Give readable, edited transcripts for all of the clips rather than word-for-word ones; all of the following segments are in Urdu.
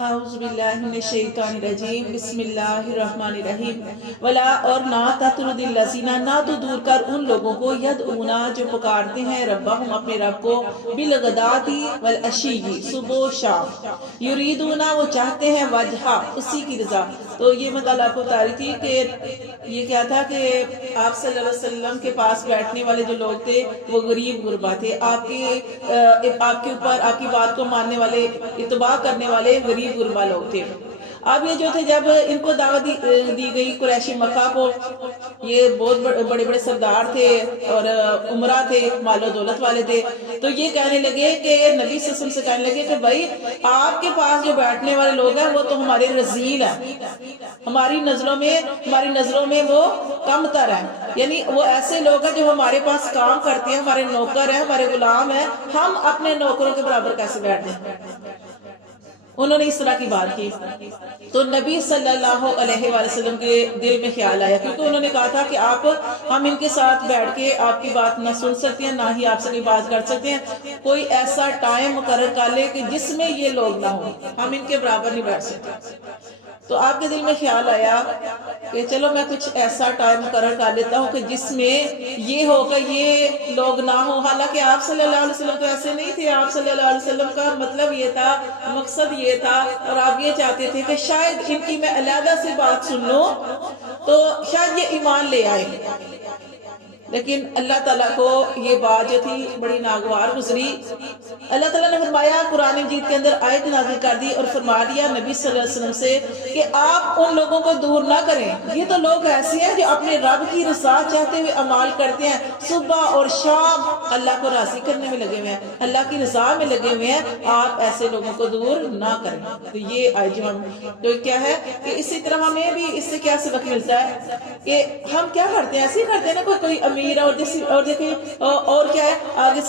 اعوذ باللہ من الشیطان الرجیم بسم اللہ الرحمن الرحیم ولا اور نہ تطرد الذین نہ تو دور کر ان لوگوں کو یدعونا جو پکارتے ہیں ربہم اپنے رب کو بالغداۃ والعشی صبح و شام یریدونا وہ چاہتے ہیں وجہ اسی کی رضا. تو یہ مطلب آپ کو بتا رہی تھی کہ یہ کیا تھا کہ آپ صلی اللہ علیہ وسلم کے پاس بیٹھنے والے جو لوگ تھے وہ غریب غربا تھے. آپ کے اوپر آپ کی بات کو ماننے والے اتباع کرنے والے غریب غربا لوگ تھے. اب یہ جو تھے جب ان کو دعوت دی گئی قریشی مکہ کو، یہ بہت بڑے بڑے سردار تھے اور عمرہ تھے، مال و دولت والے تھے، تو یہ کہنے لگے کہ نبی صلی اللہ علیہ وسلم سے کہنے لگے کہ بھائی آپ کے پاس جو بیٹھنے والے لوگ ہیں وہ تو ہمارے رذیل ہیں، ہماری نظروں میں وہ کم تر ہیں. یعنی وہ ایسے لوگ ہیں جو ہمارے پاس کام کرتے ہیں، ہمارے نوکر ہیں، ہمارے غلام ہیں، ہم اپنے نوکروں کے برابر کیسے بیٹھ دیں. انہوں نے اس طرح کی بات کی تو نبی صلی اللہ علیہ وآلہ وسلم کے دل میں خیال آیا، کیونکہ انہوں نے کہا تھا کہ ہم ان کے ساتھ بیٹھ کے آپ کی بات نہ سن سکتے ہیں، نہ ہی آپ سے کوئی بات کر سکتے ہیں. کوئی ایسا ٹائم مقرر کر لے کہ جس میں یہ لوگ نہ ہوں، ہم ان کے برابر نہیں بیٹھ سکتے. تو آپ کے دل میں خیال آیا کہ چلو میں کچھ ایسا ٹائم مقرر کر لیتا ہوں کہ جس میں یہ ہوگا یہ لوگ نہ ہوں. حالانکہ آپ صلی اللہ علیہ وسلم تو ایسے نہیں تھے. آپ صلی اللہ علیہ وسلم کا مطلب یہ تھا، مقصد یہ تھا، اور آپ یہ چاہتے تھے کہ شاید ان کی میں علیحدہ سے بات سن لوں تو شاید یہ ایمان لے آئے. لیکن اللہ تعالیٰ کو یہ بات جو تھی بڑی ناگوار گزری. اللہ تعالیٰ نے فرمایا قرآن مجید کے اندر آیت نازل کر دی اور فرما دیا نبی صلی اللہ علیہ وسلم سے کہ آپ ان لوگوں کو دور نہ کریں. یہ تو لوگ ایسے ہیں جو اپنے رب کی رضا چاہتے ہوئے اعمال کرتے ہیں، صبح اور شام اللہ کو راضی کرنے میں لگے ہوئے ہیں، اللہ کی رضا میں لگے ہوئے ہیں. آپ ایسے لوگوں کو دور نہ کریں. تو یہ آیت جو تو کیا ہے کہ اسی طرح ہمیں بھی اس سے کیا سبق ملتا ہے کہ ہم کیا کرتے ہیں، ایسے ہی کرتے ہیں نا. کوئی امیر اور دیکھیں اور کیا ہے آگے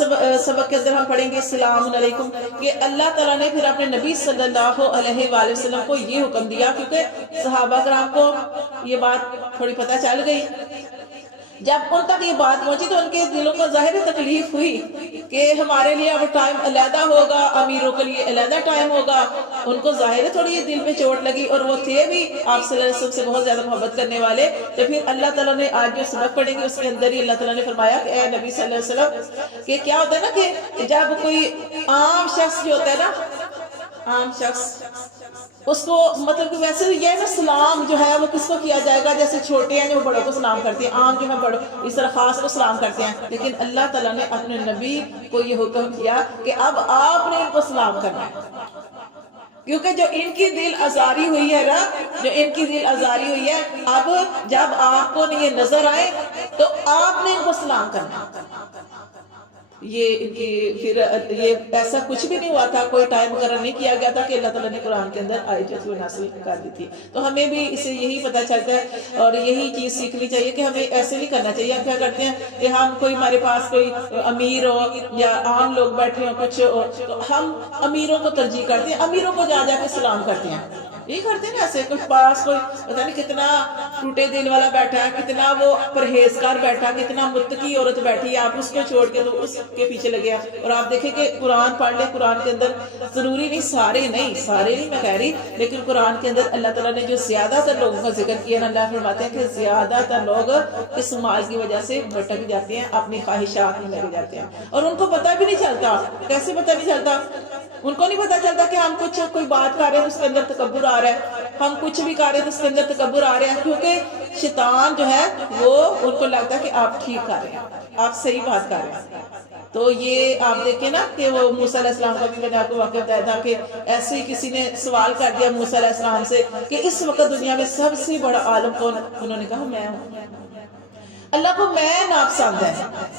سبق کے اندر ہم پڑھیں گے السلام علیکم کہ اللہ تعالیٰ نے پھر اپنے نبی صلی اللہ علیہ وآلہ وسلم کو یہ حکم دیا، کیونکہ صحابہ کرام کو یہ بات تھوڑی پتہ چل گئی. جب ان تک یہ بات پہنچی تو ان کے دلوں کو ظاہر تکلیف ہوئی کہ ہمارے لیے اب ٹائم علیحدہ ہوگا، امیروں کے لیے علیحدہ ٹائم ہوگا. ان کو ظاہر تھوڑی دل پہ چوٹ لگی، اور وہ تھے بھی آپ صلی اللہ علیہ وسلم سے بہت زیادہ محبت کرنے والے. تو پھر اللہ تعالیٰ نے آج جو سبق پڑھیں گے اس کے اندر ہی اللہ تعالیٰ نے فرمایا کہ اے نبی صلی اللہ علیہ وسلم کہ کیا ہوتا ہے نا کہ جب کوئی عام شخص جو ہوتا ہے نا، عام شخص اس کو مطلب کہ ویسے یہ ہے نا سلام جو ہے وہ کس کو کیا جائے گا، جیسے چھوٹے ہیں جو بڑوں کو سلام کرتے ہیں، عام جو ہے بڑوں اس طرح خاص کو سلام کرتے ہیں. لیکن اللہ تعالیٰ نے اپنے نبی کو یہ حکم کیا کہ اب آپ نے ان کو سلام کرنا ہے، کیونکہ جو ان کی دل آزاری ہوئی ہے نا، جو ان کی دل آزاری ہوئی ہے، اب جب آپ کو یہ نظر آئے تو آپ نے ان کو سلام کرنا. یہ پھر یہ ایسا کچھ بھی نہیں ہوا تھا، کوئی ٹائم مقرر نہیں کیا گیا تھا کہ اللہ تعالیٰ نے قرآن کے اندر آیت جو نازل کر دی تھی. تو ہمیں بھی اسے یہی پتہ چلتا ہے اور یہی چیز سیکھنی چاہیے کہ ہمیں ایسے نہیں کرنا چاہیے. ہم کیا کرتے ہیں کہ ہم کوئی ہمارے پاس کوئی امیر ہو یا عام لوگ بیٹھے ہوں کچھ ہو تو ہم امیروں کو ترجیح کرتے ہیں، امیروں کو جا کے سلام کرتے ہیں. یہ کرتے ہیں نا ایسے کچھ پاس کوئی پتہ نہیں کتنا ٹوٹے دل والا بیٹھا ہے، کتنا وہ پرہیزگار بیٹھا، کتنا متقی عورت بیٹھی ہے، آپ اس کو چھوڑ کے تو اس کے پیچھے لگے ہیں. اور آپ دیکھیں کہ قرآن پڑھ لیں، قرآن کے اندر ضروری نہیں سارے نہیں میں کہہ رہی، لیکن قرآن کے اندر اللہ تعالیٰ نے جو زیادہ تر لوگوں کا ذکر کیا نا، اللہ فرماتے ہیں کہ زیادہ تر لوگ اس مال کی وجہ سے بھٹک جاتے ہیں، اپنی خواہشات میں لگے جاتے ہیں اور ان کو پتہ بھی نہیں چلتا. کیسے پتہ نہیں چلتا؟ ان کو نہیں پتا چلتا کہ ہم کچھ کوئی بات کر رہے ہیں اس کے اندر تکبر آ رہا ہے، ہم کچھ بھی کر رہے ہیں اس کے اندر تکبر آ رہا ہے، کیونکہ شیطان جو ہے وہ ان کو لگتا ہے کہ آپ ٹھیک کر رہے ہیں، آپ صحیح بات کر رہے ہیں. تو یہ آپ دیکھیں نا کہ وہ موسیٰ علیہ السلام کا بھی میں نے آپ کو واقعہ بتایا تھا کہ ایسے ہی کسی نے سوال کر دیا موسیٰ علیہ السلام سے کہ اس وقت دنیا میں سب سے بڑا عالم کون ہے؟ انہوں نے کہا میں ہوں. اللہ کو میں ناپسند ہے،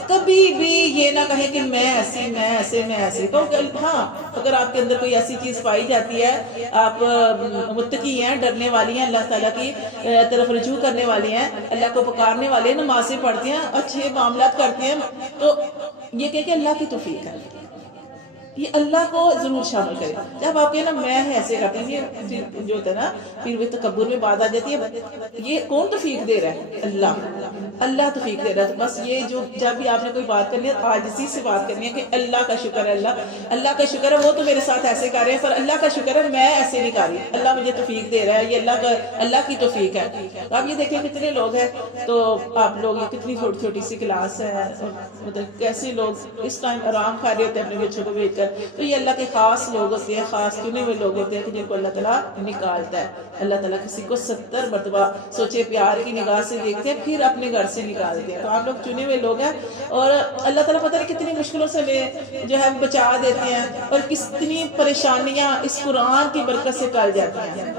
کبھی بھی یہ نہ کہیں کہ میں ایسی تو ہاں اگر آپ کے اندر کوئی ایسی چیز پائی جاتی ہے، آپ متقی ہیں، ڈرنے والی ہیں، اللہ تعالیٰ کی طرف رجوع کرنے والی ہیں، اللہ کو پکارنے والے ہیں، نمازیں پڑھتے ہیں، اچھے معاملات کرتے ہیں، تو یہ کہ اللہ کی توفیق ہے. یہ اللہ کو ضرور شامل کرے. جب آپ کہیں نا میں ایسے کرتے ہیں، یہ جو ہوتا ہے نا پھر وہ تکبر میں بات آ جاتی ہے. یہ کون توفیق دے رہا ہے؟ اللہ توفیق دے رہا ہے. تو بس یہ جو جب بھی آپ نے کوئی بات کرنی ہے عاجزی سے بات کرنی ہے کہ اللہ کا شکر ہے، اللہ کا شکر ہے، وہ تو میرے ساتھ ایسے کر رہے ہیں، پر اللہ کا شکر ہے میں ایسے نہیں کر رہی، اللہ مجھے توفیق دے رہا ہے، یہ اللہ کی توفیق ہے. آپ یہ دیکھیں کتنے لوگ ہیں، تو آپ لوگ یہ کتنی چھوٹی چھوٹی سی کلاس ہے، مطلب کیسے لوگ اس ٹائم آرام کھا رہے ہوتے ہیں اپنے بچوں کو بھیج کر. تو یہ اللہ کے خاص لوگ ہوتے ہیں، خاص چنے ہوئے لوگ ہوتے ہیں کہ جن کو اللہ تعالیٰ نکالتا ہے. اللہ تعالیٰ کسی کو 70 مرتبہ سوچے پیار کی نگاہ سے دیکھتے ہیں، پھر اپنے گھر سے نکالتے ہیں. تو آپ لوگ چنے ہوئے لوگ ہیں، اور اللہ تعالیٰ پتہ نہیں کتنی مشکلوں سے ہمیں جو ہے بچا دیتے ہیں، اور کتنی پریشانیاں اس قرآن کی برکت سے ٹل جاتی ہیں.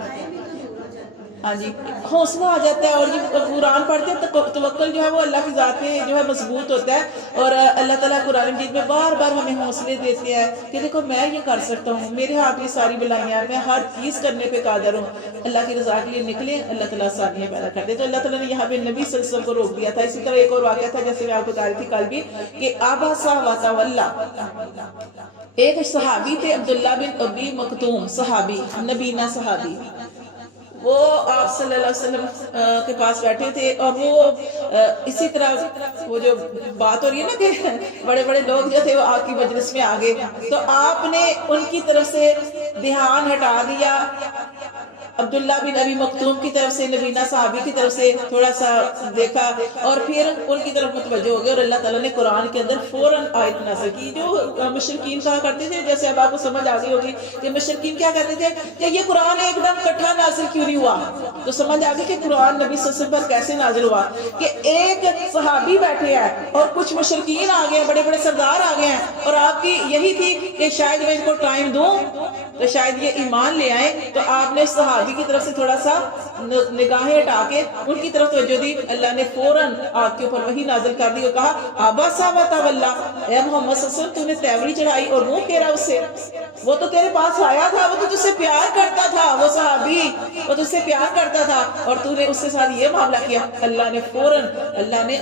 ہاں جی، حوصلہ آ جاتا ہے. اور یہ قرآن پڑھتے ہیں تو توکل جو ہے وہ اللہ کی ذات میں جو ہے مضبوط ہوتا ہے. اور اللہ تعالیٰ قرآن مجید میں بار بار ہمیں حوصلے دیتے ہیں کہ دیکھو میں یہ کر سکتا ہوں، میرے ہاتھ میں ساری بلائیاں ہیں، میں ہر چیز کرنے پہ قادر ہوں. اللہ کی رضا کے لیے نکلے، اللہ تعالیٰ آسانیاں پیدا کر دے. تو اللہ تعالیٰ نے یہاں پہ نبی صلی اللہ علیہ وسلم کو روک دیا تھا. اسی طرح ایک اور واقعہ تھا جیسے میں آپ کو بتا رہی تھی کل بھی، کہ آباسا وتولا، ایک صحابی تھے عبداللہ بن ابی مکتوم، صحابی، نبینا صحابی. وہ آپ صلی اللہ علیہ وسلم کے پاس بیٹھے تھے، اور وہ اسی طرح وہ جو بات ہو رہی ہے نا کہ بڑے بڑے لوگ جو تھے وہ آپ کی مجلس میں آگے، تو آپ نے ان کی طرف سے دھیان ہٹا دیا، عبداللہ بن ابی مکتوم کی طرف سے، نبینا صحابی کی طرف سے تھوڑا سا دیکھا، اور پھر ان کی طرف متوجہ ہو گئے. اور اللہ تعالیٰ نے قرآن کے اندر فوراً آیت نازل کی. جو مشرکین کہا کرتے تھے، جیسے اب آپ کو سمجھ آ گئی ہوگی کہ مشرکین کیا کہتے تھے کہ یہ قرآن ایک دم کٹھا نازل کیوں نہیں ہوا. تو سمجھ آ گئی کہ قرآن نبی صلی اللہ علیہ وسلم پر کیسے نازل ہوا، کہ ایک صحابی بیٹھے ہیں اور کچھ مشرکین آ گئے ہیں، بڑے بڑے سردار آ گئے ہیں، اور آپ کی یہی تھی کہ شاید میں ان کو ٹائم دوں تو شاید یہ ایمان لے آئیں. تو آپ نے صحابی کی طرف سے تھوڑا سا نگاہیں ہٹا کے ان کی طرف توجہ دی. اللہ نے فوراً آپ کے اوپر وحی نازل کر دی اور کہا آباسا وتولا، اے محمد صلی اللہ علیہ وسلم تو نے تیوری چڑھائی اور منہ پھیرا اس سے. وہ تو تیرے پاس آیا تھا، وہ تو تجھ سے پیار کرتا تھا، وہ صحابی وہ تجھ سے پیار کرتا تھا، اور تو نے اس کے ساتھ یہ معاملہ کیا. اللہ نے فوراً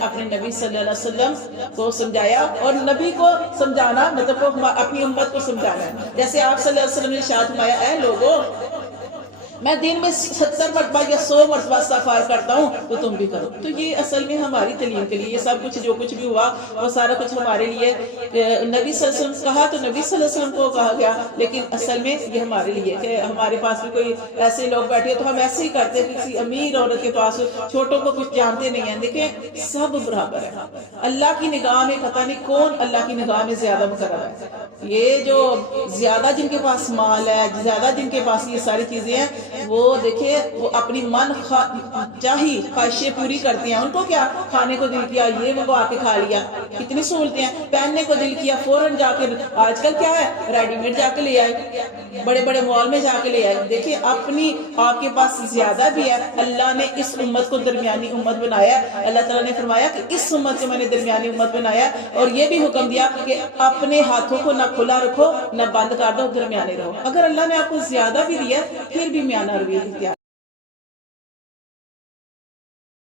اپنے نبی صلی اللہ علیہ وسلم کو سمجھایا. اور نبی کو سمجھانا مطلب وہ اپنی امت کو سمجھانا ہے. جیسے آپ صلی اللہ علیہ وسلم نے ارشاد فرمایا، اے لوگوں میں دن میں 70 مرتبہ یا 100 مرتبہ استغفار کرتا ہوں، تو تم بھی کرو. تو یہ اصل میں ہماری تعلیم کے لیے، یہ سب کچھ جو کچھ بھی ہوا وہ سارا کچھ ہمارے لیے. نبی صلی اللہ علیہ وسلم کہا تو نبی صلی اللہ علیہ وسلم کو کہا گیا، لیکن اصل میں یہ ہمارے لیے کہ ہمارے پاس بھی کوئی ایسے لوگ بیٹھے تو ہم ایسے ہی کرتے ہیں. کسی امیر عورت کے پاس چھوٹوں کو کچھ جانتے نہیں ہیں. دیکھیں سب برابر ہے. اللہ کی نگاہ میں پتہ نہیں کون اللہ کی نگاہ میں زیادہ مقرر ہے. یہ جو زیادہ جن کے پاس مال ہے، زیادہ جن کے پاس یہ ساری چیزیں ہیں، وہ دیکھیں وہ اپنی من چاہی خواہشیں پوری کرتی ہیں. ان کو کیا کھانے کو دل کیا یہ منگوا کے کھا لیا، کتنی سہولتیں ہیں. پہننے کو دل کیا فوراً جا کے، آج کل کیا ہے ریڈی میڈ جا کے لے آئے، بڑے بڑے مال میں جا کے لے آئے. دیکھیں اپنی آپ کے پاس زیادہ بھی ہے. اللہ نے اس امت کو درمیانی امت بنایا. اللہ تعالیٰ نے فرمایا کہ اس امت کو میں نے درمیانی امت بنایا، اور یہ بھی حکم دیا کہ اپنے ہاتھوں کو نہ کھلا رکھو نہ بند کر دو، درمیانے رہو. اگر اللہ نے آپ کو زیادہ بھی دیا پھر بھی میانہ روی اختیار